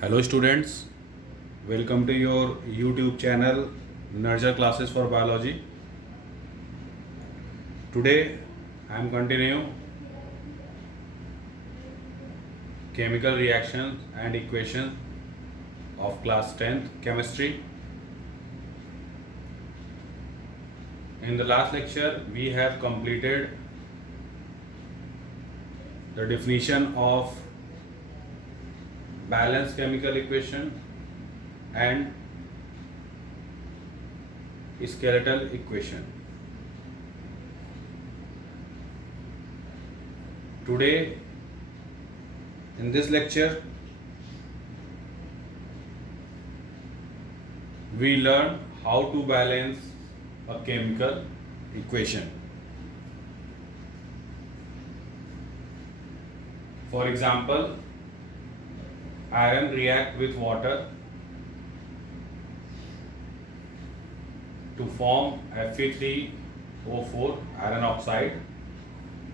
Hello students, welcome to your YouTube channel Nurture Classes for Biology. Today I am continuing chemical reactions and equations of class 10th chemistry. In the last lecture we have completed the definition of balanced chemical equation and skeletal equation. Today in this lecture we learn how to balance a chemical equation. For example, iron react with water to form Fe3O4 iron oxide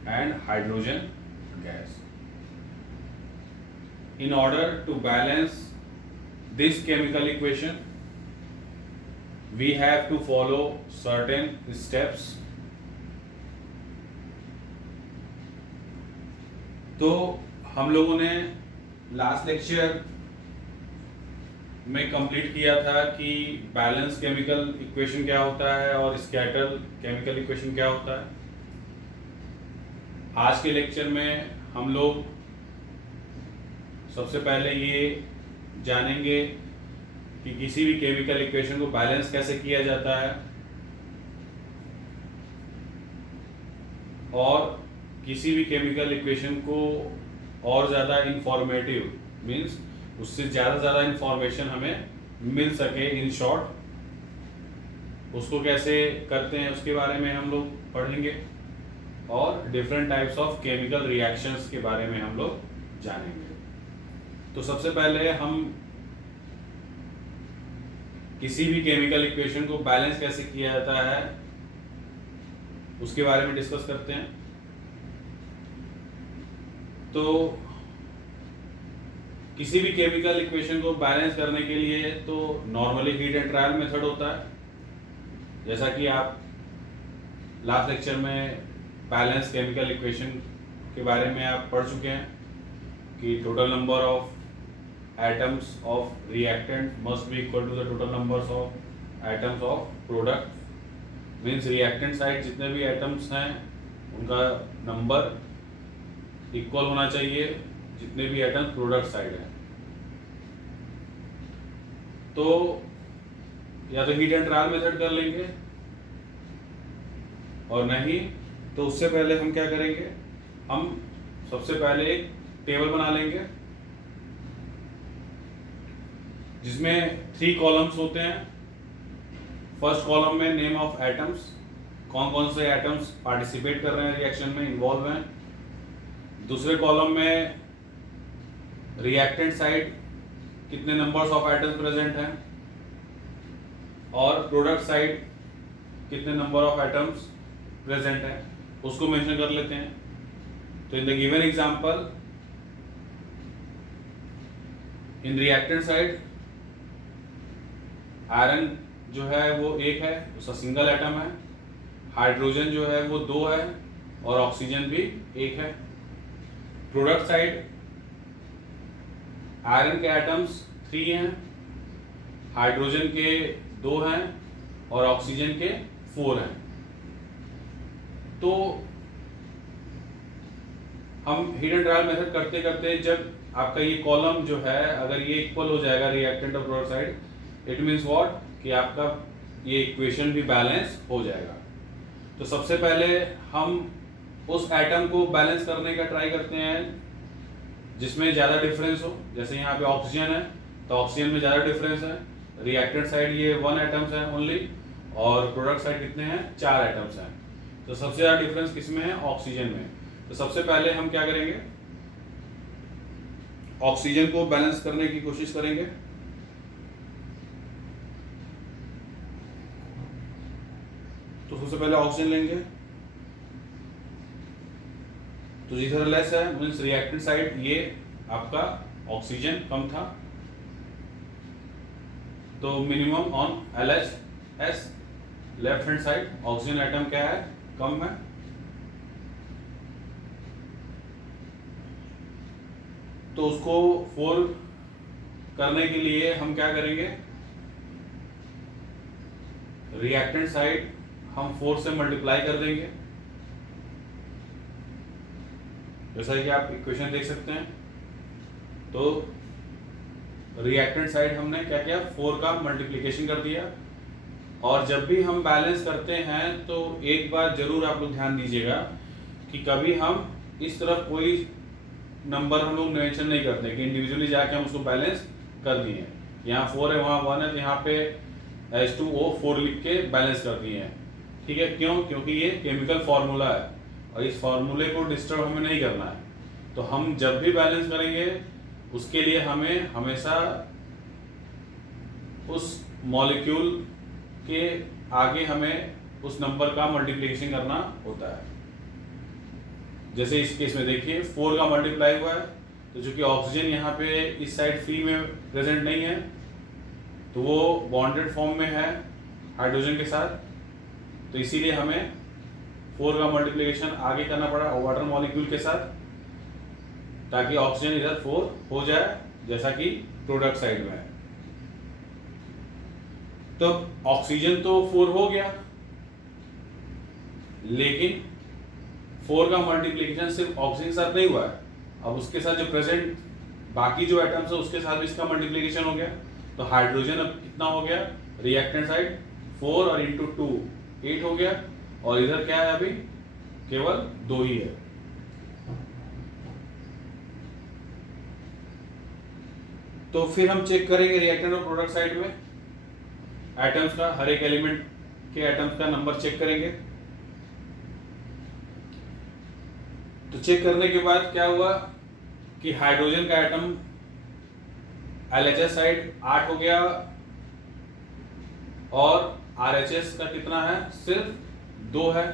and hydrogen gas. In order to balance this chemical equation, we have to follow certain steps. तो हम लोगों ने last lecture में complete किया था कि balance chemical equation क्या होता है और स्कैटर केमिकल इक्वेशन क्या होता है। आज के लेक्चर में हम लोग सबसे पहले ये जानेंगे कि किसी भी केमिकल इक्वेशन को बैलेंस कैसे किया जाता है और किसी भी केमिकल इक्वेशन को और ज़्यादा इंफॉर्मेटिव मीन्स उससे ज़्यादा इंफॉर्मेशन हमें मिल सके, इन शॉर्ट उसको कैसे करते हैं उसके बारे में हम लोग पढ़ेंगे और different types of chemical reactions के बारे में हम लोग जानेंगे। तो सबसे पहले हम किसी भी केमिकल इक्वेशन को बैलेंस कैसे किया जाता है उसके बारे में डिस्कस करते हैं। तो किसी भी केमिकल इक्वेशन को बैलेंस करने के लिए तो normally heat and trial method होता है, जैसा कि आप लास्ट लेक्चर में बैलेंस केमिकल इक्वेशन के बारे में आप पढ़ चुके हैं कि total number of atoms of reactant must be equal to the total numbers of atoms of product. Means reactant side जितने भी एटम्स हैं उनका नंबर इक्वल होना चाहिए जितने भी एटम्स प्रोडक्ट साइड हैं। तो या तो हीट एंड ट्रायल मेथड कर लेंगे और नहीं तो उससे पहले हम क्या करेंगे, हम सबसे पहले एक टेबल बना लेंगे जिसमें 3 कॉलम्स होते हैं। फर्स्ट कॉलम में नेम ऑफ एटम्स, कौन कौन से एटम्स पार्टिसिपेट कर रहे हैं रिएक्शन में, इन्वॉल्व हैं। दूसरे कॉलम में रिएक्टेंट साइड कितने नंबर्स ऑफ एटम्स प्रेजेंट हैं और प्रोडक्ट साइड कितने नंबर ऑफ एटम्स प्रेजेंट हैं उसको मेंशन कर लेते हैं। तो in the given example in reactant side iron जो है वो 1 है, उसका सिंगल एटम है। हाइड्रोजन जो है वो 2 है और ऑक्सीजन भी 1 है। प्रोडक्ट साइड आयरन के एटम्स 3 हैं, हाइड्रोजन के 2 हैं और ऑक्सीजन के 4 हैं। तो हम हिट एंड ट्रायल मेथड करते करते जब आपका ये कॉलम जो है अगर ये इक्वल हो जाएगा रिएक्टेंट और product side, it means what कि आपका ये इक्वेशन भी बैलेंस हो जाएगा। तो सबसे पहले हम उस एटम को बैलेंस करने का ट्राई करते हैं जिसमें ज़्यादा डिफरेंस हो। जैसे यहाँ पे ऑक्सीजन है तो ऑक्सीजन में ज़्यादा डिफरेंस है। रिएक्टेंट साइड ये 1 एटम्स है ओनली और प्रोडक्ट साइड कितने हैं, 4 एटम्स हैं। तो सबसे ज़्यादा डिफरेंस किस में है, ऑक्सीजन में। तो सबसे पहले हम क्या करेंगे, ऑक्सीजन को बैलेंस करने की कोशिश करेंगे। तो सबसे पहले ऑक्सीजन लेंगे तो जिधर लेस है मीन्स रिएक्टेंट साइड ये आपका ऑक्सीजन कम था तो minimum on LHS left hand side oxygen atom क्या है, कम है। तो उसको 4 करने के लिए हम क्या करेंगे, रिएक्टेंट साइड हम 4 से मल्टीप्लाई कर देंगे, जैसा कि आप इक्वेशन देख सकते हैं। तो रिएक्टेंट साइड हमने क्या किया, 4 का मल्टीप्लिकेशन कर दिया। और जब भी हम बैलेंस करते हैं तो एक बात जरूर आप लोग ध्यान दीजिएगा कि कभी हम इस तरफ कोई नंबर हम लोग मेंशन नहीं करते कि इंडिविजुअली जाके हम उसको बैलेंस कर दिए। यहाँ 4 है, वहाँ 1 है, तो यहाँ पे H2O 4 लिख के बैलेंस कर दिए हैं। ठीक है, क्यों? क्योंकि ये केमिकल फार्मूला है और इस फार्मूले को डिस्टर्ब हमें नहीं करना है। तो हम जब भी बैलेंस करेंगे उसके लिए हमें हमेशा उस मॉलिक्यूल के आगे हमें उस नंबर का मल्टीप्लिकेशन करना होता है। जैसे इस केस में देखिए 4 का मल्टीप्लाई हुआ है, तो चूंकि ऑक्सीजन यहाँ पे इस साइड फ्री में प्रेजेंट नहीं है तो वो बॉन्डेड फॉर्म में है हाइड्रोजन के साथ, तो इसीलिए हमें 4 का मल्टीप्लिकेशन आगे करना पड़ा वाटर मॉलिक्यूल के साथ, ताकि ऑक्सीजन इधर 4 हो जाए जैसा कि प्रोडक्ट साइड में है। तो ऑक्सीजन तो 4 हो गया, लेकिन 4 का मल्टीप्लिकेशन सिर्फ ऑक्सीजन के साथ नहीं हुआ है, अब उसके साथ जो प्रेजेंट बाकी जो एटम्स है उसके साथ भी इसका मल्टीप्लिकेशन हो गया। तो हाइड्रोजन अब कितना हो गया, रिएक्टेंट साइड 4 और इंटू 2 8 हो गया, और इधर क्या है अभी केवल 2 ही है। तो फिर हम चेक करेंगे रिएक्टेंट और प्रोडक्ट साइड में एटम्स का, हर एक एलिमेंट के एटम्स का नंबर चेक करेंगे। तो चेक करने के बाद क्या हुआ कि हाइड्रोजन का एटम LHS साइड 8 हो गया और RHS का कितना है, सिर्फ 2 है।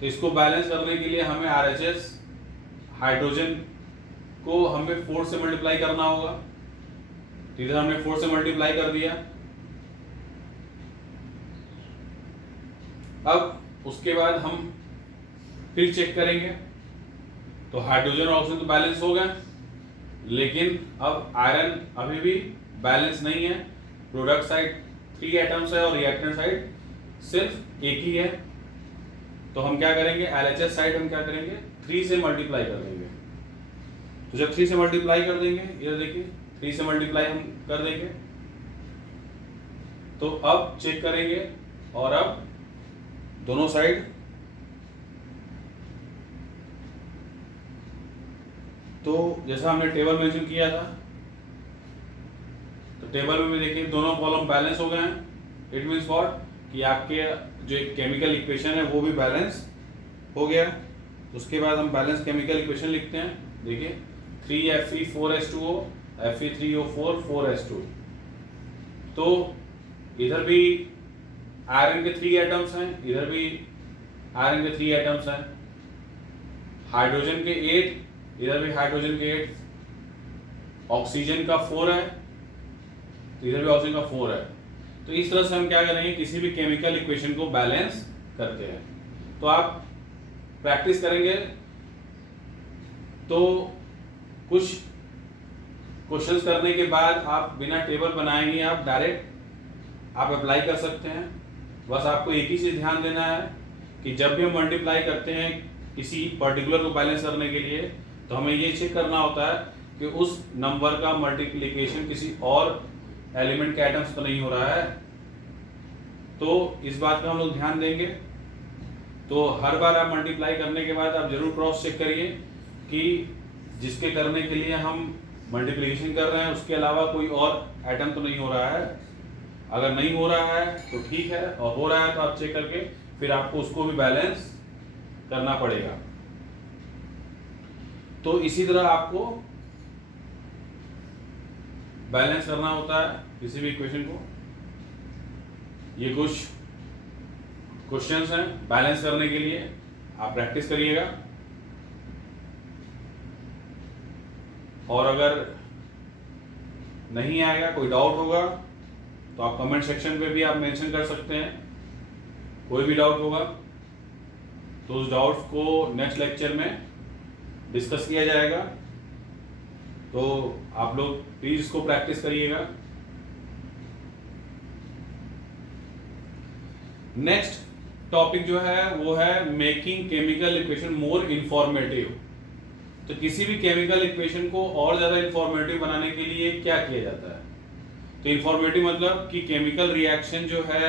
तो इसको बैलेंस करने के लिए हमें RHS हाइड्रोजन को हमें 4 से मल्टीप्लाई करना होगा। तो इधर हमने 4 से मल्टीप्लाई कर दिया। अब उसके बाद हम फिर चेक करेंगे, तो हाइड्रोजन और ऑक्सीजन तो बैलेंस हो गए, लेकिन अब आयरन अभी भी बैलेंस नहीं है। प्रोडक्ट साइड 3 एटम्स है और रिएक्टेंट साइड सिर्फ एक ही है। तो हम क्या करेंगे, LHS साइड हम क्या करेंगे, 3 से मल्टीप्लाई कर देंगे। तो जब 3 से मल्टीप्लाई कर देंगे, इधर देखिए 3 से मल्टीप्लाई हम कर देंगे, तो अब चेक करेंगे और अब दोनों साइड, तो जैसा हमने टेबल मेंशन किया था, तो टेबल में भी देखिए दोनों कॉलम बैलेंस हो गए हैं। इट मीन्स व्हाट, कि आपके जो एक केमिकल इक्वेशन है वो भी बैलेंस हो गया। उसके बाद हम बैलेंस केमिकल इक्वेशन लिखते हैं। देखिए 3Fe4H2O Fe3O4 4H2। तो इधर भी आयरन के 3 एटम्स हैं, इधर भी आयरन के 3 एटम्स हैं, हाइड्रोजन के 8, इधर भी हाइड्रोजन के 8, ऑक्सीजन का 4 है, तो इधर भी ऑक्सीजन का 4 है। तो इस तरह से हम क्या करेंगे, किसी भी केमिकल इक्वेशन को बैलेंस करते हैं। तो आप प्रैक्टिस करेंगे तो कुछ क्वेश्चंस करने के बाद आप बिना टेबल बनाएंगे आप डायरेक्ट आप अप्लाई कर सकते हैं। बस आपको एक ही चीज ध्यान देना है कि जब भी हम मल्टीप्लाई करते हैं किसी पर्टिकुलर को बैलेंस करने के लिए, तो हमें ये चेक करना होता है कि उस नंबर का मल्टीप्लिकेशन किसी और एलिमेंट के एटम से तो नहीं हो रहा है। तो इस बात का हम लोग ध्यान देंगे। तो हर बार आप मल्टीप्लाई करने के बाद आप जरूर क्रॉस चेक करिए कि जिसके करने के लिए हम मल्टीप्लिकेशन कर रहे हैं उसके अलावा कोई और एटम तो नहीं हो रहा है। अगर नहीं हो रहा है तो ठीक है, और हो रहा है तो आप चेक करके फिर आपको उसको भी बैलेंस करना पड़ेगा। तो इसी तरह आपको बैलेंस करना होता है किसी भी इक्वेशन को। ये कुछ क्वेश्चंस हैं बैलेंस करने के लिए, आप प्रैक्टिस करिएगा। और अगर नहीं आएगा, कोई डाउट होगा तो आप कमेंट सेक्शन पे भी आप मेंशन कर सकते हैं। कोई भी डाउट होगा तो उस डाउट्स को नेक्स्ट लेक्चर में डिस्कस किया जाएगा, तो आप लोग प्लीज इसको प्रैक्टिस करिएगा। नेक्स्ट टॉपिक जो है वो है मेकिंग केमिकल इक्वेशन मोर इंफॉर्मेटिव। तो किसी भी केमिकल इक्वेशन को और ज्यादा इंफॉर्मेटिव बनाने के लिए क्या किया जाता है? तो इंफॉर्मेटिव मतलब कि केमिकल रिएक्शन जो है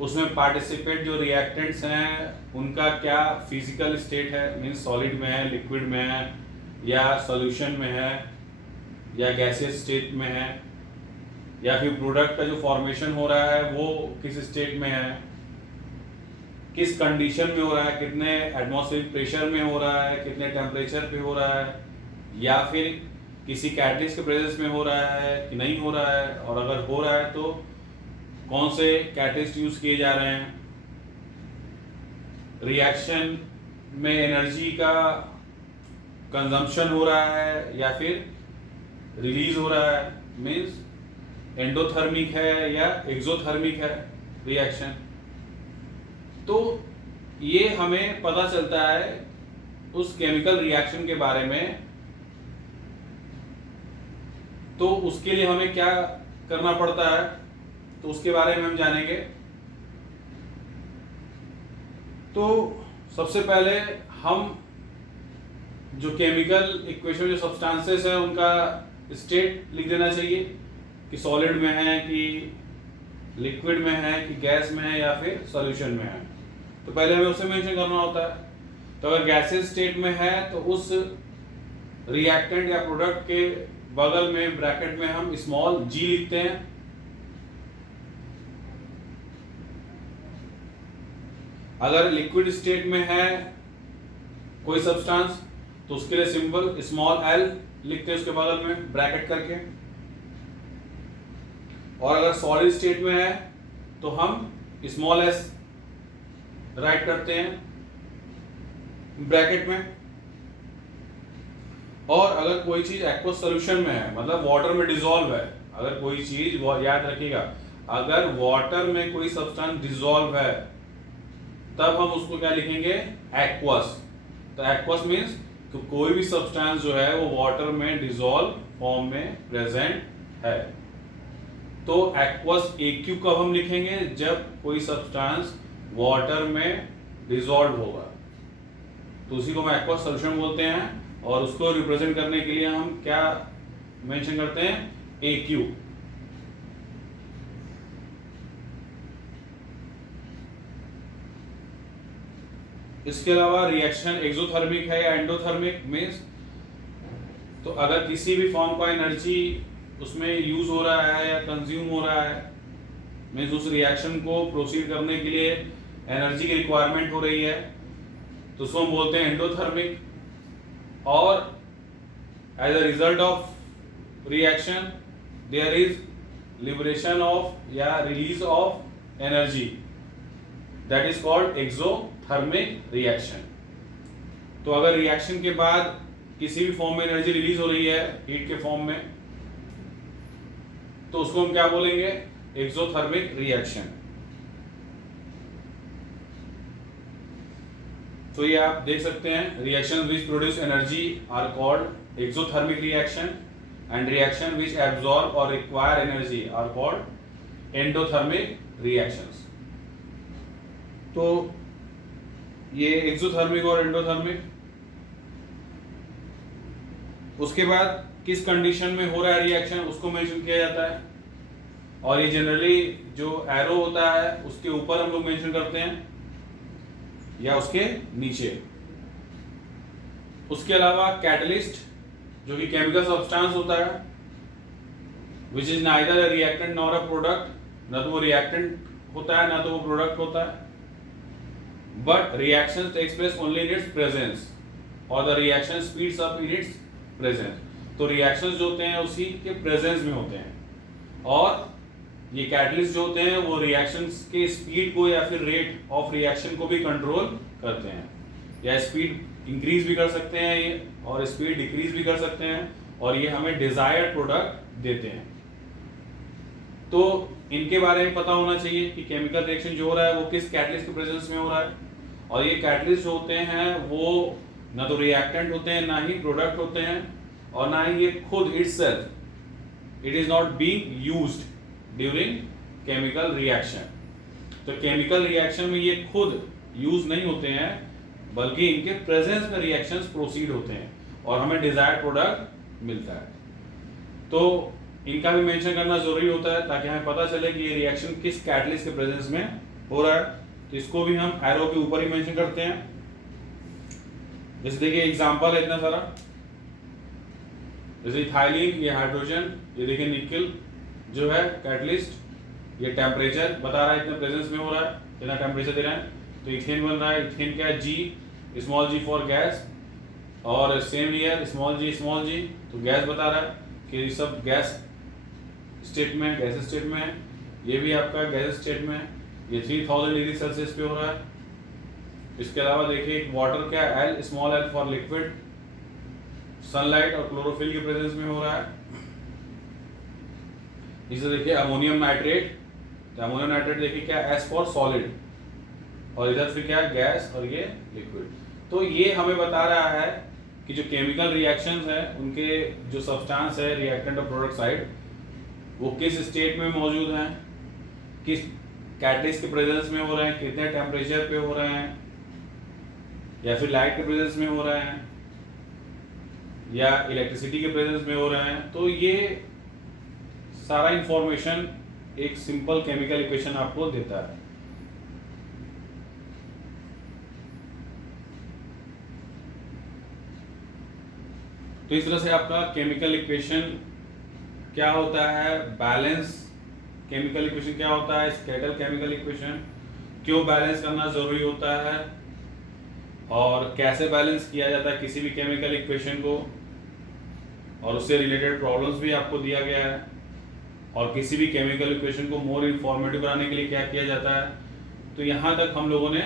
उसमें पार्टिसिपेट जो रिएक्टेंट्स हैं उनका क्या फिजिकल स्टेट है, मींस सॉलिड में है, लिक्विड में है, या सॉल्यूशन में है, या गैसियस स्टेट में है, या फिर प्रोडक्ट का जो फॉर्मेशन हो रहा है वो किस स्टेट में है, किस कंडीशन में हो रहा है, कितने एटमॉस्फेरिक प्रेशर में हो रहा है, कितने टेम्परेचर पे हो रहा है, या फिर किसी कैटलिस्ट के प्रेजेंस में हो रहा है कि नहीं हो रहा है, और अगर हो रहा है तो कौन से कैटलिस्ट यूज किए जा रहे हैं, रिएक्शन में एनर्जी का कंजम्पशन हो रहा है या फिर रिलीज हो रहा है, मींस एंडोथर्मिक है या एक्सोथर्मिक है रिएक्शन। तो ये हमें पता चलता है उस केमिकल रिएक्शन के बारे में। तो उसके लिए हमें क्या करना पड़ता है, तो उसके बारे में हम जानेंगे। तो सबसे पहले हम जो केमिकल इक्वेशन जो सब्सटेंसेस है उनका स्टेट लिख देना चाहिए कि सॉलिड में है कि लिक्विड में है कि गैस में है या फिर सॉल्यूशन में है। तो पहले हमें उसे मेंशन करना होता है। तो अगर गैसियस स्टेट में है तो उस रिएक्टेंट या प्रोडक्ट के बगल में ब्रैकेट में हम स्मॉल g लिखते हैं। अगर लिक्विड स्टेट में है कोई सब्सटेंस तो उसके लिए सिंबल स्मॉल l लिखते हैं उसके बगल में ब्रैकेट करके। और अगर सॉलिड स्टेट में है तो हम स्मॉल s राइट करते हैं ब्रैकेट में। और अगर कोई चीज एक्वस सॉल्यूशन में है मतलब वाटर में डिसॉल्व है, अगर कोई चीज याद रखिएगा, अगर वाटर में कोई सब्सटेंस डिसॉल्व है तब हम उसको क्या लिखेंगे, एक्वस। तो एक्वस मींस तो कोई भी सब्सटेंस जो है वो वाटर में डिसॉल्व फॉर्म में प्रेजेंट है। तो एक्वस AQ कब हम लिखेंगे, जब कोई सब्सटेंस वाटर में डिसॉल्व होगा, तो उसी को हम एक्वस सॉल्यूशन बोलते हैं। और उसको रिप्रेजेंट करने के लिए हम क्या मेंशन करते हैं, AQ। इसके अलावा रिएक्शन एक्सोथर्मिक है या एंडोथर्मिक, मींस तो अगर किसी भी फॉर्म का एनर्जी उसमें यूज हो रहा है या कंज्यूम हो रहा है, मींस उस रिएक्शन को प्रोसीड करने के लिए एनर्जी की रिक्वायरमेंट हो रही है, तो उसको हम बोलते हैं एंडोथर्मिक। और as a result of reaction there is liberation of या release of energy, that is called exothermic reaction. तो अगर रिएक्शन के बाद किसी भी फॉर्म में एनर्जी रिलीज हो रही है हीट के फॉर्म में, तो उसको हम क्या बोलेंगे, एक्सोथर्मिक रिएक्शन। तो ये आप देख सकते हैं, reaction which produce energy are called exothermic reaction and reaction which absorb और require energy are called endothermic reactions. तो ये एक्सोथर्मिक और एंडोथर्मिक। उसके बाद किस कंडीशन में हो रहा है रिएक्शन उसको मेंशन किया जाता है, और ये जनरली जो एरो होता है उसके ऊपर हम लोग मेंशन करते हैं या उसके नीचे। उसके अलावा कैटलिस्ट जो कि केमिकल सब्सटेंस होता है which is neither a reactant nor a product, ना तो वो रिएक्टेंट होता है ना तो वो प्रोडक्ट होता है, but reaction takes place only in its presence और the reaction speeds up in its presence. तो रिएक्शंस जो होते हैं उसी के प्रेजेंस में होते हैं, और ये कैटलिस्ट जो होते हैं वो रिएक्शंस के स्पीड को या फिर रेट ऑफ रिएक्शन को भी कंट्रोल करते हैं, या स्पीड इंक्रीज भी कर सकते हैं ये और स्पीड डिक्रीज भी कर सकते हैं, और ये हमें डिजायर्ड प्रोडक्ट देते हैं। तो इनके बारे में पता होना चाहिए कि केमिकल रिएक्शन जो हो रहा है वो किस कैटलिस्ट के प्रेजेंस में हो रहा है, और ये कैटलिस्ट जो होते हैं वो ना तो रिएक्टेंट होते हैं, ना ही प्रोडक्ट होते हैं, और ना ही ये खुद itself it is not being used during chemical reaction. तो केमिकल रिएक्शन में ये खुद यूज नहीं होते हैं, बल्कि इनके प्रेजेंस में रिएक्शंस प्रोसीड होते हैं और हमें डिजायर्ड प्रोडक्ट मिलता है। तो इनका भी मेंशन करना जरूरी होता है ताकि हमें पता चले कि ये रिएक्शन किस कैटलिस्ट के प्रेजेंस में हो रहा है। तो इसको भी हम एरो के ऊपर ही मेंशन करते हैं। जैसे देखिए एग्जांपल है इतना सारा, जैसे इथाइलिन, ये हाइड्रोजन, ये देखिए निकल जो है कैटलिस्ट, ये टेम्परेचर बता रहा है इतने प्रेजेंस में हो रहा है, इतना टेम्परेचर दे रहा है, तो इथेन बन रहा है। इथेन क्या है, जी, स्मॉल जी फॉर गैस, और सेम ईयर स्मॉल जी, तो गैस बता रहा है कि ये सब गैस स्टेट में, गैस स्टेट में है। ये भी आपका गैस स्टेट में है, ये 3000 डिग्री सेल्सियस पे हो रहा है। इसके अलावा देखिए वाटर क्या, L, small L for liquid, sunlight और क्लोरोफिल के प्रेजेंस में हो रहा है। इसे देखिए अमोनियम नाइट्रेट, तो अमोनियम नाइट्रेट देखिए क्या, एस फॉर सॉलिड, और इधर फिर क्या, गैस, और ये लिक्विड। तो ये हमें बता रहा है कि जो केमिकल रिएक्शंस है उनके जो सब्सटेंस है रिएक्टेंट और प्रोडक्ट साइड, वो किस स्टेट में मौजूद हैं, किस कैटलिस्ट के प्रेजेंस में हो रहे हैं, कितने टेम्परेचर पे हो रहे हैं, या फिर लाइट के प्रेजेंस में हो रहे हैं, या इलेक्ट्रिसिटी के प्रेजेंस में हो रहे हैं। तो ये सारा इंफॉर्मेशन एक सिंपल केमिकल इक्वेशन आपको देता है। तो इस तरह से आपका केमिकल इक्वेशन क्या होता है, बैलेंस केमिकल इक्वेशन क्या होता है, स्कैटर केमिकल इक्वेशन, क्यों बैलेंस करना जरूरी होता है, और कैसे बैलेंस किया जाता है किसी भी केमिकल इक्वेशन को, और उससे रिलेटेड प्रॉब्लम्स भी आपको दिया गया है, और किसी भी केमिकल इक्वेशन को मोर इंफॉर्मेटिव बनाने के लिए क्या किया जाता है। तो यहाँ तक हम लोगों ने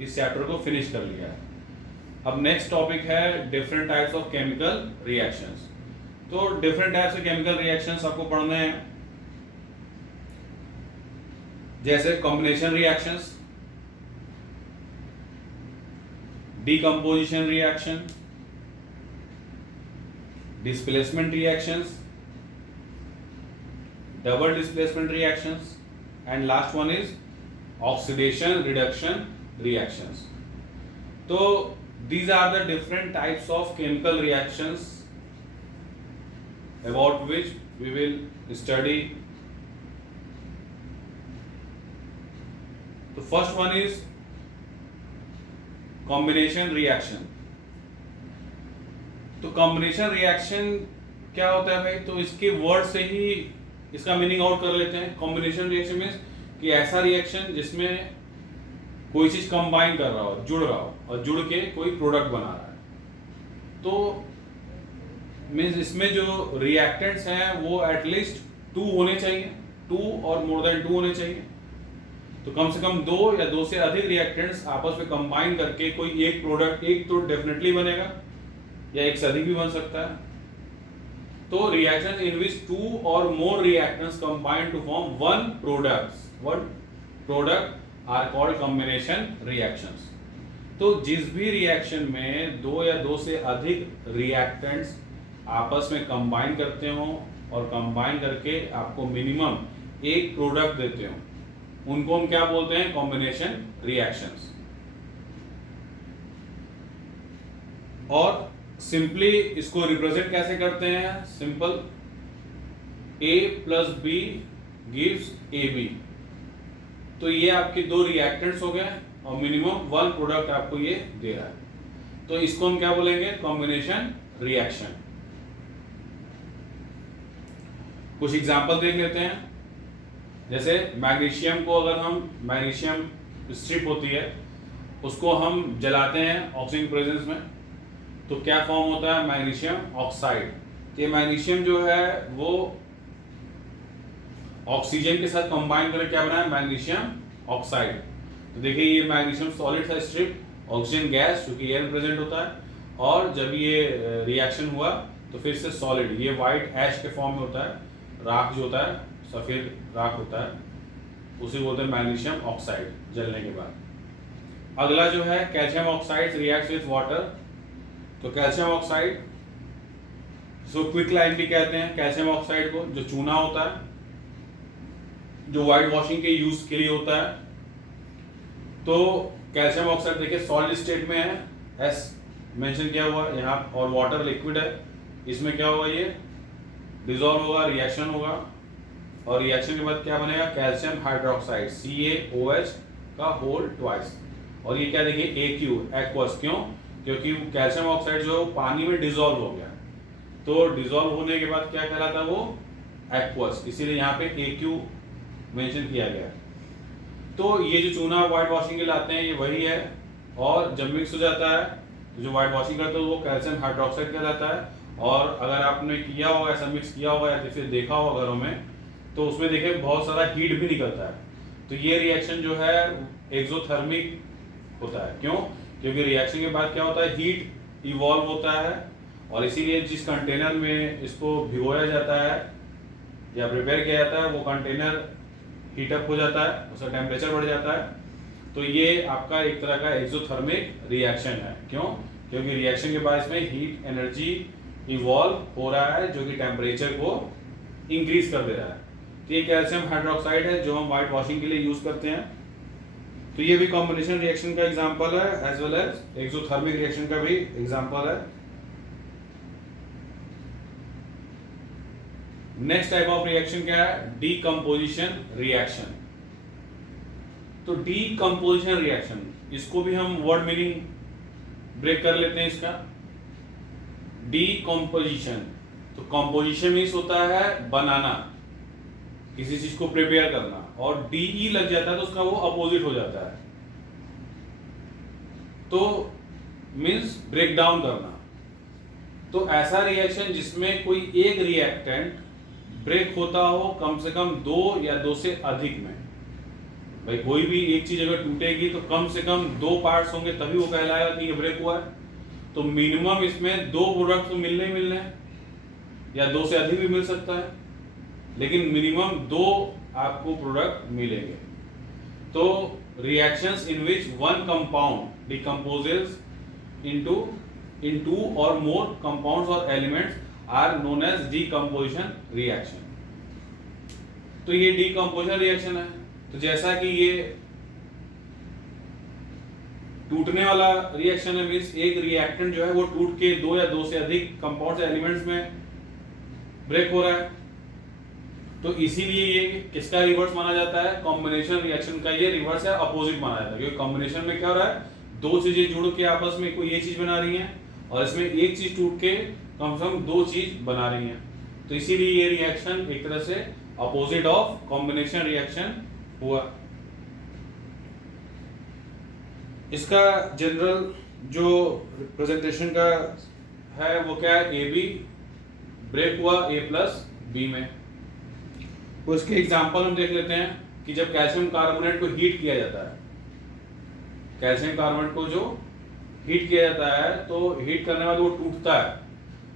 इस चैप्टर को फिनिश कर लिया है। अब नेक्स्ट टॉपिक है different types of chemical reactions. तो different types of chemical reactions आपको पढ़ने हैं, जैसे combination reactions, decomposition reaction, displacement reactions, double displacement reactions, and last one is oxidation reduction reactions. तो these are the different types of chemical reactions about which we will study. The first one is combination reaction. तो combination reaction क्या होता है भाई, तो इसके word से ही इसका मीनिंग आउट कर लेते हैं। कॉम्बिनेशन रिएक्शन मीन्स कि ऐसा रिएक्शन जिसमें कोई चीज कंबाइन कर रहा हो, जुड़ रहा हो, और जुड़ के कोई प्रोडक्ट बना रहा है। तो मीन्स इसमें जो रिएक्टेंट्स हैं वो एटलीस्ट 2 होने चाहिए, 2 और मोर देन 2 होने चाहिए। तो कम से कम 2 या 2 से अधिक रिएक्टेंट्स आपस में कंबाइन करके कोई एक प्रोडक्ट, एक तो डेफिनेटली बनेगा, या एक से अधिक भी बन सकता है। तो रिएक्शन इन विच 2 और more reactants combine to form one product are called combination reactions. तो जिस भी रिएक्शन में 2 या 2 से अधिक रिएक्टेंट्स आपस में कंबाइन करते हो और कंबाइन करके आपको मिनिमम एक प्रोडक्ट देते हो, उनको हम क्या बोलते हैं, कॉम्बिनेशन रिएक्शंस। और सिंपली इसको रिप्रेजेंट कैसे करते हैं, simple, A + B gives AB। तो ये आपके 2 रिएक्टेंट्स हो गए और मिनिमम 1 प्रोडक्ट आपको ये दे रहा है। तो इसको हम क्या बोलेंगे, कॉम्बिनेशन रिएक्शन। कुछ एग्जांपल देख लेते हैं। जैसे मैग्नीशियम को, अगर हम मैग्नीशियम स्ट्रिप होती है उसको हम जलाते हैं ऑक्सीजन प्रेजेंस में, तो क्या फॉर्म होता है, मैग्नीशियम ऑक्साइड। ये मैग्नीशियम जो है वो ऑक्सीजन के साथ कंबाइन करके क्या बना है, मैग्नीशियम ऑक्साइड। तो देखिए ये मैग्नीशियम सॉलिड था स्ट्रिप, ऑक्सीजन गैस क्योंकि एयर में प्रेजेंट होता है, और जब ये रिएक्शन हुआ तो फिर से सॉलिड, ये व्हाइट ऐश के फॉर्म में होता है, राख जो होता है सफ़ेद राख होता है, उसे बोलते हैं मैग्नीशियम ऑक्साइड जलने के बाद। अगला जो है calcium oxide reacts with water. तो कैल्शियम ऑक्साइड जो क्विकलाइम भी कहते हैं कैल्शियम ऑक्साइड को, जो चूना होता है, जो व्हाइट वॉशिंग के यूज के लिए होता है। तो कैल्शियम ऑक्साइड देखिए सॉलिड स्टेट में है, एस मेंशन किया हुआ यहाँ, और वाटर लिक्विड है। इसमें क्या होगा, ये डिजोल्व होगा, रिएक्शन होगा, और रिएक्शन के बाद क्या बनेगा, कैल्शियम हाइड्रोक्साइड CaOH का होल ट्वाइस। और ये क्या देखिए AQ एक्वस, क्यों, क्योंकि कैल्शियम ऑक्साइड जो पानी में डिजोल्व हो गया, तो डिजोल्व होने के बाद क्या कहलाता है वो एक्वस, इसीलिए यहाँ पे AQ मेंशन किया गया। तो ये जो चूना व्हाइट वॉशिंग के लाते हैं ये वही है, और जब मिक्स हो जाता है तो जो व्हाइट वॉशिंग करते हैं वो कैल्शियम हाइड्रोक्साइड कहलाता है। और अगर आपने किया होगा ऐसा मिक्स किया होगा या फिर देखा होगा घरों में, तो उसमें देखिए बहुत सारा हीट भी निकलता है। तो ये रिएक्शन जो है एक्सोथर्मिक होता है, क्यों, क्योंकि रिएक्शन के बाद क्या होता है, हीट इवॉल्व होता है, और इसीलिए जिस कंटेनर में इसको भिगोया जाता है या प्रिपेयर किया जाता है वो कंटेनर हीटअप हो जाता है, उसका टेम्परेचर बढ़ जाता है। तो ये आपका एक तरह का एक्सोथर्मिक रिएक्शन है, क्यों, क्योंकि रिएक्शन के बाद इसमें हीट एनर्जी इवॉल्व हो रहा है जो कि टेम्परेचर को इंक्रीज कर दे रहा है। तो ये कैल्शियम हाइड्रोक्साइड है जो हम व्हाइट वॉशिंग के लिए यूज करते हैं। तो ये भी कॉम्बिनेशन रिएक्शन का एग्जांपल है, as well as exothermic reaction का भी एग्जांपल है। नेक्स्ट टाइप ऑफ रिएक्शन क्या है, डीकंपोजिशन रिएक्शन। तो डीकंपोजिशन रिएक्शन, इसको भी हम वर्ड मीनिंग ब्रेक कर लेते हैं इसका। डीकंपोजिशन, तो कंपोजिशन मीन्स होता है बनाना, किसी चीज को प्रिपेयर करना, और DE लग जाता है तो उसका वो अपोजिट हो जाता है, तो मीन्स ब्रेक डाउन करना। तो ऐसा रिएक्शन जिसमें कोई एक रिएक्टेंट ब्रेक होता हो कम से कम 2 या 2 से अधिक में। भाई कोई भी एक चीज अगर टूटेगी तो कम से कम 2 पार्ट्स होंगे तभी वो कहलाएगा कि ये ब्रेक हुआ है। तो मिनिमम इसमें 2 प्रोडक्ट तो मिलने ही मिलने हैं, या 2 से अधिक भी मिल सकता है, लेकिन मिनिमम 2 आपको प्रोडक्ट मिलेंगे। तो reactions in which one compound decomposes in 2 और मोर कंपाउंड्स और elements are known as decomposition reaction. तो ये डीकंपोजिशन रिएक्शन है। तो जैसा कि ये टूटने वाला रिएक्शन है, मींस एक रिएक्टेंट जो है वो टूट के 2 या 2 से अधिक कंपाउंड्स या एलिमेंट्स में ब्रेक हो रहा है। तो इसीलिए ये किसका रिवर्स माना जाता है, कॉम्बिनेशन रिएक्शन का ये रिवर्स है, अपोजिट माना जाता है। क्योंकि कॉम्बिनेशन में क्या हो रहा है, 2 चीजें जुड़ के आपस में कोई ये चीज बना रही हैं, और इसमें एक चीज टूट के कम से कम 2 चीज बना रही हैं। तो इसीलिए ये रिएक्शन एक तरह से अपोजिट ऑफ कॉम्बिनेशन रिएक्शन हुआ। इसका जनरल जो रिप्रेजेंटेशन का है वो क्या है, AB ब्रेक हुआ A+B में। तो इसके एग्जांपल हम देख लेते हैं कि जब कैल्शियम कार्बोनेट को हीट किया जाता है, कैल्शियम कार्बोनेट को जो हीट किया जाता है तो हीट करने के बाद वो टूटता है,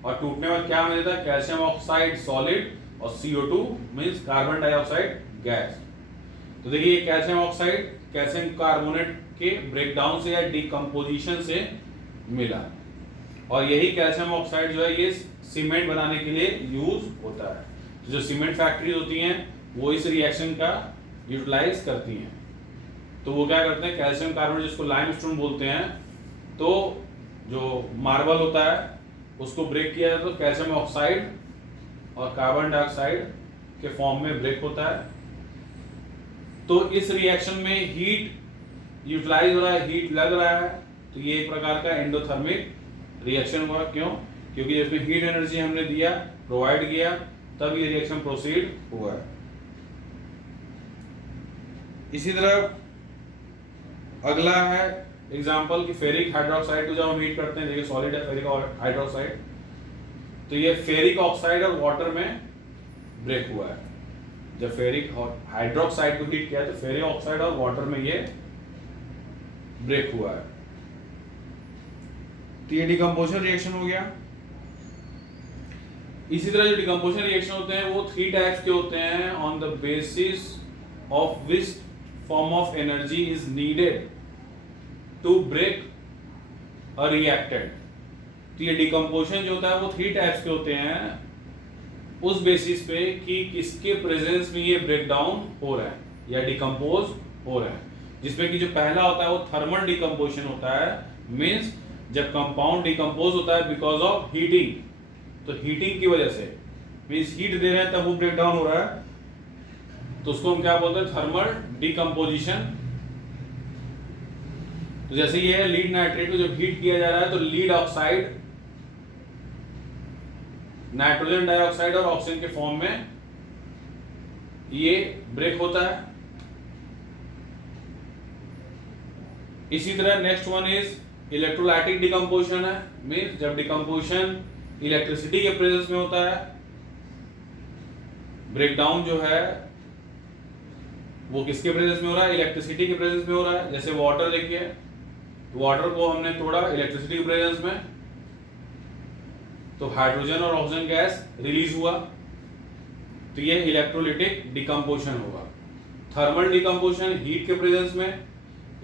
और टूटने के बाद क्या मिलता है, कैल्शियम ऑक्साइड सॉलिड और CO2 means carbon dioxide gas. तो देखिए ये कैल्शियम ऑक्साइड कैल्शियम कार्बोनेट के ब्रेकडाउन से या डिकम्पोजिशन से मिला, और यही कैल्शियम ऑक्साइड जो है ये सीमेंट बनाने के लिए यूज होता है। तो जो सीमेंट फैक्ट्री होती हैं वो इस रिएक्शन का यूटिलाइज करती हैं। तो वो क्या करते हैं, कैल्शियम कार्बोनेट जिसको लाइमस्टोन बोलते हैं, तो जो मार्बल होता है उसको ब्रेक किया जाता है तो कैल्शियम ऑक्साइड और कार्बन डाइऑक्साइड के फॉर्म में ब्रेक होता है। तो इस रिएक्शन में हीट यूटिलाइज हो रहा है, हीट लग रहा है, तो ये एक प्रकार का एंडोथर्मिक रिएक्शन हुआ। क्यों, क्योंकि इसमें हीट एनर्जी हमने दिया, प्रोवाइड किया, तब ये रिएक्शन प्रोसीड हुआ है। इसी तरह अगला है एग्जांपल कि फेरिक हाइड्रोक्साइड को जब हम हीट करते हैं, देखिए सॉलिड है फेरिक हाइड्रोक्साइड, तो ये फेरिक ऑक्साइड और वाटर में ब्रेक हुआ है। जब फेरिक हाइड्रोक्साइड को हीट किया तो फेरिक ऑक्साइड और वाटर में ये ब्रेक हुआ है। तो ये डिकम्पोजिशन रिएक्शन हो गया। इसी तरह जो डिकम्पोजिशन रिएक्शन होते हैं वो 3 टाइप्स के होते हैं, on the basis of which form of energy is needed to break a reactant. तो ये डिकम्पोजिशन जो होता है वो 3 टाइप्स के होते हैं, उस बेसिस पे कि किसके प्रेजेंस में ये ब्रेक डाउन हो रहा है या डिकम्पोज हो रहा है। जिसमें कि जो पहला होता है वो थर्मल डिकम्पोजिशन होता है, मींस जब कंपाउंड डिकम्पोज होता है बिकॉज ऑफ हीटिंग, तो हीटिंग की वजह से मींस हीट दे रहे हैं तब वो ब्रेक डाउन हो रहा है, तो उसको हम क्या बोलते हैं, थर्मल डिकम्पोजिशन। तो जैसे ये है लीड नाइट्रेट को जब हीट किया जा रहा है तो लीड ऑक्साइड नाइट्रोजन डाइऑक्साइड और ऑक्सीजन के फॉर्म में ये ब्रेक होता है। इसी तरह next one is electrolytic decomposition है, मींस जब डिकम्पोजिशन इलेक्ट्रिसिटी के प्रेजेंस में होता है, ब्रेकडाउन जो है वो किसके प्रेजेंस में हो रहा है, इलेक्ट्रिसिटी के प्रेजेंस में हो रहा है। जैसे वाटर देखिए, वाटर को हमने तोड़ा इलेक्ट्रिसिटी के प्रेजेंस में, तो हाइड्रोजन और ऑक्सीजन गैस रिलीज हुआ, तो ये इलेक्ट्रोलिटिक डिकम्पोजिशन होगा। थर्मल डिकम्पोजिशन हीट के प्रेजेंस में,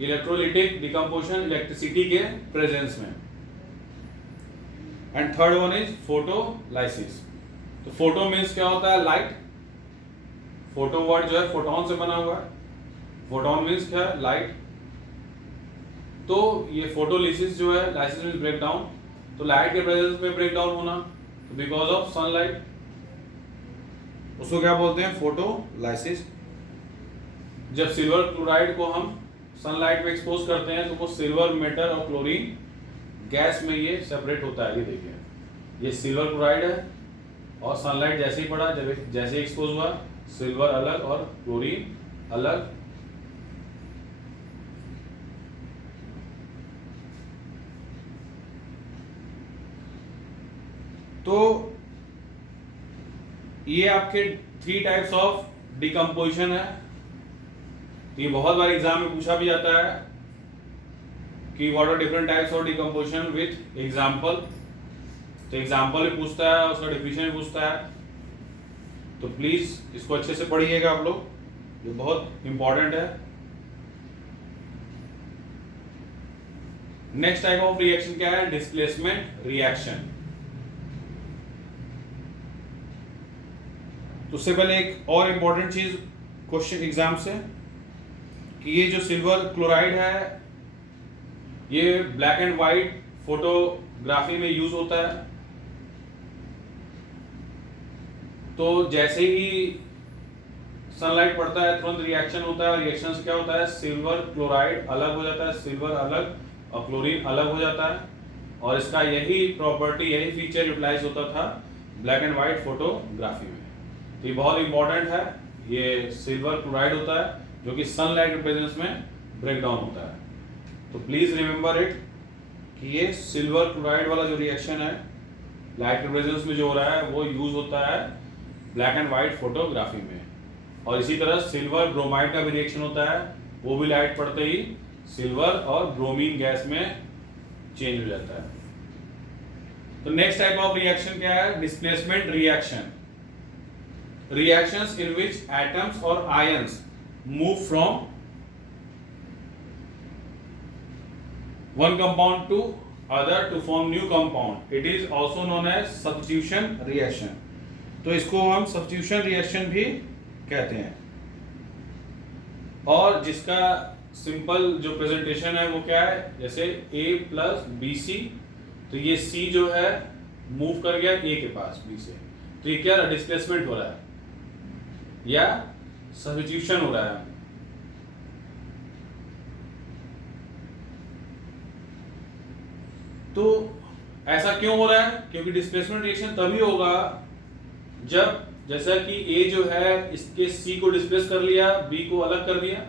इलेक्ट्रोलिटिक डिकम्पोजिशन इलेक्ट्रिसिटी के प्रेजेंस में। And third one is photolysis. तो फोटो मीन्स क्या होता है, लाइट। फोटो वर्ड जो है फोटोन से बना हुआ है, फोटोन मीन्स क्या है, लाइट। तो ये फोटोलिसिस जो है, लाइसिस मीन्स ब्रेक डाउन, तो लाइट के प्रेजेंस में ब्रेक डाउन होना, तो बिकॉज ऑफ सनलाइट, उसको क्या बोलते हैं, फोटोलाइसिस। जब सिल्वर क्लोराइड को हम सनलाइट में एक्सपोज करते हैं तो वो सिल्वर मेटल और क्लोरीन गैस में ये सेपरेट होता है। ये देखिए, ये सिल्वर क्लोराइड है और सनलाइट जैसे ही पड़ा, जब जैसे ही एक्सपोज हुआ, सिल्वर अलग और क्लोरीन अलग। तो ये आपके 3 टाइप्स ऑफ डिकम्पोजिशन है। ये बहुत बार एग्जाम में पूछा भी जाता है कि what are different types of decomposition with example. तो एग्जांपल भी पूछता है, उसका डेफिनेशन भी पूछता है, तो प्लीज इसको अच्छे से पढ़िएगा आप लोग, ये बहुत इंपॉर्टेंट है। नेक्स्ट टाइप ऑफ रिएक्शन क्या है, डिस्प्लेसमेंट रिएक्शन। तो उससे पहले एक और इंपॉर्टेंट चीज क्वेश्चन एग्जाम से, कि ये जो सिल्वर क्लोराइड है ये ब्लैक एंड व्हाइट फोटोग्राफी में यूज होता है। तो जैसे ही सनलाइट पड़ता है तुरंत रिएक्शन होता है, रिएक्शन से क्या होता है, सिल्वर क्लोराइड अलग हो जाता है, सिल्वर अलग और क्लोरीन अलग हो जाता है, और इसका यही प्रॉपर्टी, यही फीचर यूटिलाइज होता था ब्लैक एंड व्हाइट फोटोग्राफी में। तो ये बहुत इंपॉर्टेंट है, ये सिल्वर क्लोराइड होता है जो कि सनलाइट के प्रेजेंस में ब्रेक डाउन होता है। तो प्लीज रिमेंबर इट कि ये सिल्वर क्लोराइड वाला जो रिएक्शन है लाइट के प्रेजेंस में जो हो रहा है वो यूज होता है ब्लैक एंड व्हाइट फोटोग्राफी में। और इसी तरह सिल्वर ब्रोमाइड का भी रिएक्शन होता है, वो भी लाइट पड़ते ही सिल्वर और ब्रोमीन गैस में चेंज हो जाता है। तो नेक्स्ट टाइप ऑफ रिएक्शन क्या है, displacement reaction. Reactions in which atoms or ions move from one compound to other to form new compound. It is also known as substitution reaction. तो इसको हम substitution reaction भी कहते हैं। और जिसका सिंपल जो प्रेजेंटेशन है वो क्या है, जैसे A प्लस BC, तो ये C जो है मूव कर गया A के पास B से, तो ये क्या डिस्प्लेसमेंट हो रहा है या सब्स्टिट्यूशन हो रहा है। तो ऐसा क्यों हो रहा है, क्योंकि डिस्प्लेसमेंट रिएक्शन तभी होगा जब, जैसा कि A जो है इसके C को डिस्प्लेस कर लिया, B को अलग कर दिया,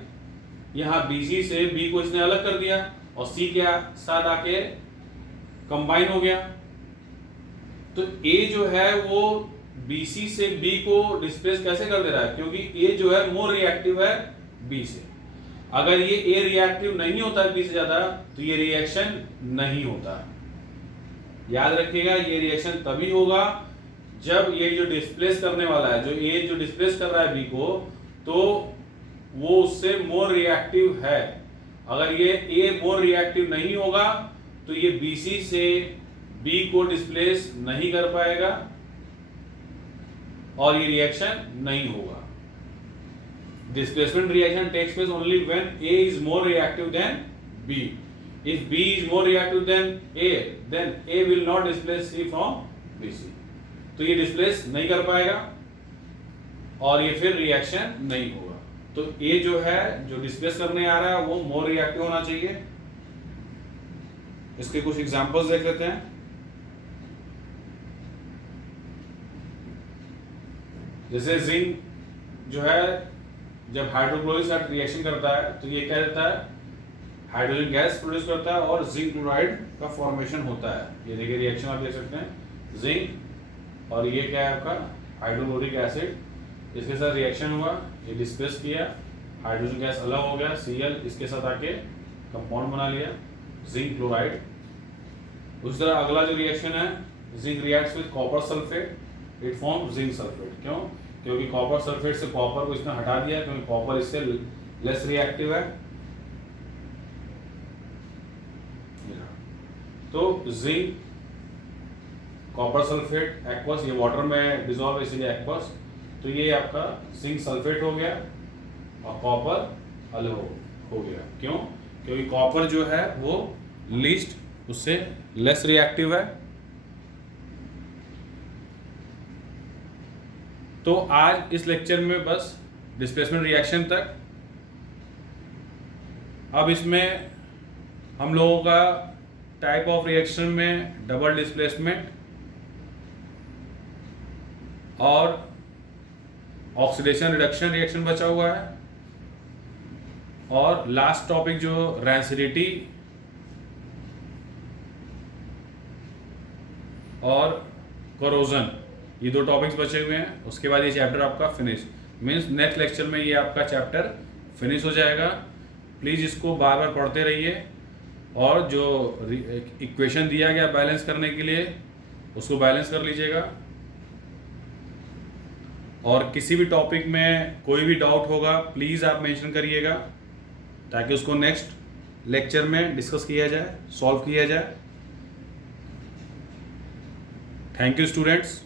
यहाँ BC से B को इसने अलग कर दिया और C के साथ आके कंबाइन हो गया। तो A जो है वो BC से B को डिस्प्लेस कैसे कर दे रहा है, क्योंकि A जो है मोर रिएक्टिव है B से। अगर ये A रिएक्टिव नहीं होता B से ज्यादा तो ये रिएक्शन नहीं होता। याद रखिएगा, ये रिएक्शन तभी होगा जब ये जो डिस्प्लेस करने वाला है, जो ए जो डिस्प्लेस कर रहा है बी को, तो वो उससे मोर रिएक्टिव है। अगर ये ए मोर रिएक्टिव नहीं होगा तो ये बीसी से बी को डिस्प्लेस नहीं कर पाएगा और ये रिएक्शन नहीं होगा। Displacement reaction takes place only when A is more reactive than B. If B is more reactive than A, then A will not displace C from BC. तो ये डिस्प्लेस नहीं कर पाएगा और ये फिर रिएक्शन नहीं होगा। तो A जो है, जो डिस्प्लेस करने आ रहा है, वो मोर रिएक्टिव होना चाहिए। इसके कुछ एग्जांपल्स देख लेते हैं। जैसे जिंक जो है, जब हाइड्रोक्लोरिक साथ रिएक्शन करता है तो ये क्या देता है, हाइड्रोजन गैस प्रोड्यूस करता है और जिंक क्लोराइड का फॉर्मेशन होता है। ये देखिए रिएक्शन आप देख सकते हैं, जिंक और ये क्या है आपका हाइड्रोक्लोरिक एसिड, इसके साथ रिएक्शन हुआ, ये डिस्प्लेस किया, हाइड्रोजन गैस अलग हो गया, Cl इसके साथ आके कंपाउंड बना लिया जिंक क्लोराइड। उस तरह अगला जो रिएक्शन है, zinc reacts with copper sulphate, it form zinc sulphate. क्यों? क्योंकि कॉपर सल्फेट से कॉपर को इसने हटा दिया, क्योंकि कॉपर इससे लेस रिएक्टिव है। तो जिंक कॉपर सल्फेट एक्वस, ये वाटर में डिसॉल्व है इसलिए एक्वस, तो ये आपका जिंक सल्फेट हो गया और कॉपर अलग हो गया। क्यों? क्योंकि कॉपर जो है वो लीस्ट, उससे लेस रिएक्टिव है। तो आज इस लेक्चर में बस डिस्प्लेसमेंट रिएक्शन तक। अब इसमें हम लोगों का टाइप ऑफ रिएक्शन में डबल डिस्प्लेसमेंट और ऑक्सीडेशन रिडक्शन रिएक्शन बचा हुआ है, और लास्ट टॉपिक जो रैंसिडिटी और कोरोजन, ये दो टॉपिक्स बचे हुए हैं। उसके बाद ये चैप्टर आपका फिनिश, मीन्स नेक्स्ट लेक्चर में ये आपका चैप्टर फिनिश हो जाएगा। प्लीज़ इसको बार बार पढ़ते रहिए, और जो इक्वेशन दिया गया बैलेंस करने के लिए उसको बैलेंस कर लीजिएगा। और किसी भी टॉपिक में कोई भी डाउट होगा प्लीज़ आप मेंशन करिएगा, ताकि उसको नेक्स्ट लेक्चर में डिस्कस किया जाए, सॉल्व किया जाए। Thank you students.